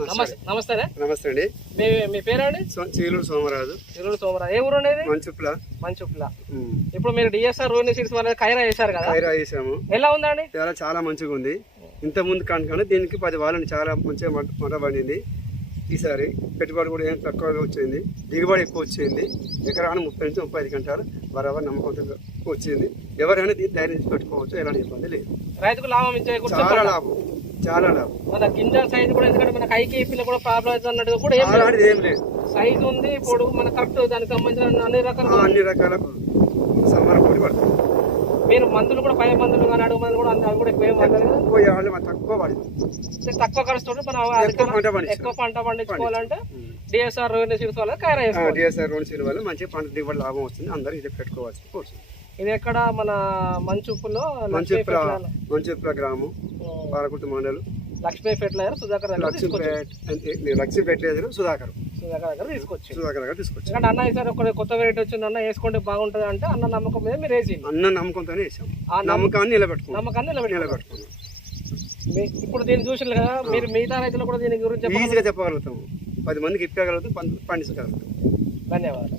నమస్తే అండి. మీ పేరండి? చీలూరు సోమరాజు. ఏ ఊరు అనేది? మంచుప్ల. ఇప్పుడు మీరు డిఎస్ఆర్ రోహిణి సీడ్స్ వాళ్ళ కైరా చేశారు కదా? కైరా చేసాము. ఎలా ఉందండి? చాలా మంచిగా ఉంది. ఇంత ముందు కనుక దీనికి 10 వాళ్ళని చాలా మంచిగా మంట పడింది. ఈసారి పెట్టుబడి కూడా ఏం తక్కువగా వచ్చింది, దిగుబడి ఎక్కువ వచ్చింది. ఎకరాన 30 నుంచి 35 గంటలు బరాబర్ నమ్మకంతో వచ్చింది. ఎవరైనా దీన్ని ధైర్యం చేసి పెట్టుకోవచ్చు, ఎలాంటి ఇబ్బంది లేదు. రైతుకు లాభం ఇచ్చే చాలా లాభం. మన గింజ సైజు కూడా, ఎందుకంటే మన కైకి పిల్ల కూడా ప్రాబ్లం అన్నట్టు కూడా ఏం లేదు. సైజు ఉంది, పొడుగు మన కరెక్ట్ దానికి సంబంధించిన అన్ని రకాల సమాన పొడి పడుతుంది. మీరు మందులు కూడా 5 మందులు కానీ అడుగు మందులు కూడా అవి కూడా తక్కువ పడింది. తక్కువ ఖర్చుతో మనం ఎక్కువ పంట పండించుకోవాలంటే డిఎస్ఆర్ రోహిణి సీడ్స్ వల్ల కైరా చేసుకోవాలి. డిఎస్ఆర్ రోహిణి సీడ్స్ వల్ల మంచి పంట దిగుబడి లాభం వస్తుంది. అందరూ ఇది పెట్టుకోవాల్సిన కోర్సు. ఇది ఎక్కడ? మన మంచుప్ల గ్రామం, పాలకుర్తి మండలం, లక్ష్మీ ఫెర్టిలైజర్ సుధాకర్ లక్ష్మీ ఫెర్టిలైజర్ సుధాకర్ దగ్గర తీసుకొచ్చి. తీసుకొచ్చి అన్న ఈసారి ఒక కొత్త వెరైటీ వచ్చింది అన్న, వేసుకుంటే బాగుంటుంది అంటే అన్న నమ్మకం మీద మీరు వేసి నమ్మకంతోనే వేసాం. ఆ నమ్మకాన్ని నిలబెట్టుకున్నాం. ఇప్పుడు దీన్ని చూసిన కదా మీరు, మిగతా రైతులు కూడా దీని గురించి ఈజీగా చెప్పగలుగుతాము. 10 మందికి ఇప్పగలుగుతాం, పండించగలుగుతాం. ధన్యవాదాలు.